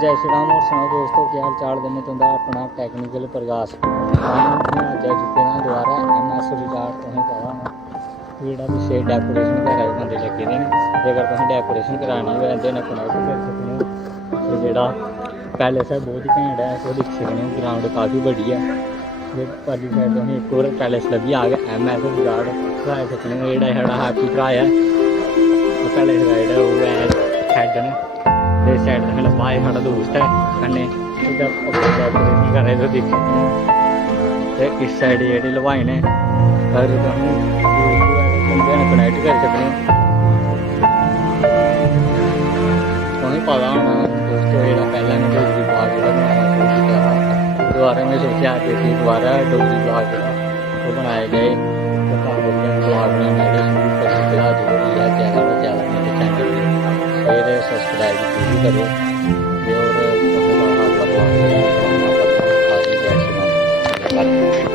जय श्री राम और सुनाओ दोस्तों क्या हाल चाल देने तुंदा अपना टैक्नीकल प्रकाश जा चुके हैं दोबारा MS रिचार्ज तुसें पता होना जेह्ड़ा पिच्छे डेकोरेशन घर बंदे लगे दे न जेकर तुसें डेकोरेशन करानी होवे इंदे कन्नै कनैक्ट करी सकने हो ते जेह्ड़ा पैलेस है बहुत ही घैंट है तुस दिक्खी सकने हो ग्राउंड काफ़ी बड़ी है ते परली साइड तुसें एक होर पैलेस लब्भी जाग MS रिचार्ज कराई सकने हो जेह्ड़ा साढ़ा हैप्पी भ्रा है पैलेस दा जेह्ड़ा ओह् है हैड न ते साइड तुसें लब्भा एह् साढ़ा दोस्त है कन्नै डेकोरेशन करा दे दिक्खी सकने हो ते इस साइड जेह्ड़े लवाए ने अगर तुसें कनैक्ट करी सकने हो तुसें पता होना दोस्तों जेह्ड़ा पैह्लें में डोगरी ब्लॉग जेह्ड़ा बनाना शुरू कीता हा दोबारा में सोचेआ कि दोबारा डोगरी ब्लॉग जेह्ड़ा ओह् बनाया जाए ते तां करियै ब्लॉग बनाना जेह्ड़ा शुरू करी दित्ते दा जरूरी है चैनल मेरे चैनल गी शेयर सब्सक्राइब जरूर करो ते होर तुसें अगला ब्लॉग जेह्ड़ा